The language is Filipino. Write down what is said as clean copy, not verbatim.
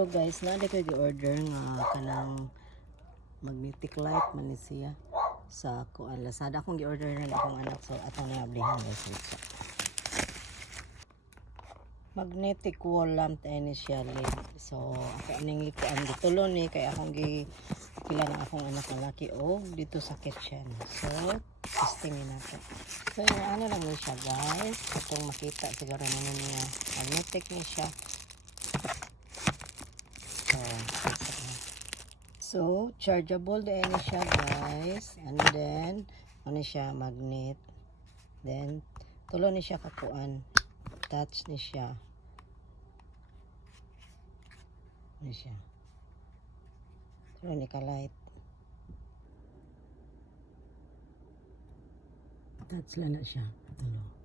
Hello guys, na ko gi-order nga kanang magnetic light man ni siya sa kuan Lazada. Akong gi-order na akong anak, so atong niablihan guys. So, magnetic wall lamp ni siya LED. So ako ning kuan gitulo ni kay akong gikila na akong anak na laki og dito sa kitchen. So testingin nato. So ano lang ni siya guys, atong makita siguro na niya magnetic ni siya. So, chargeable din siya guys. And then, ano siya, magnet. Then, tulo ni siya kakuan. Touch ni siya. Ano siya. Tulo ni ka-light. Touch lang na siya. Tulo.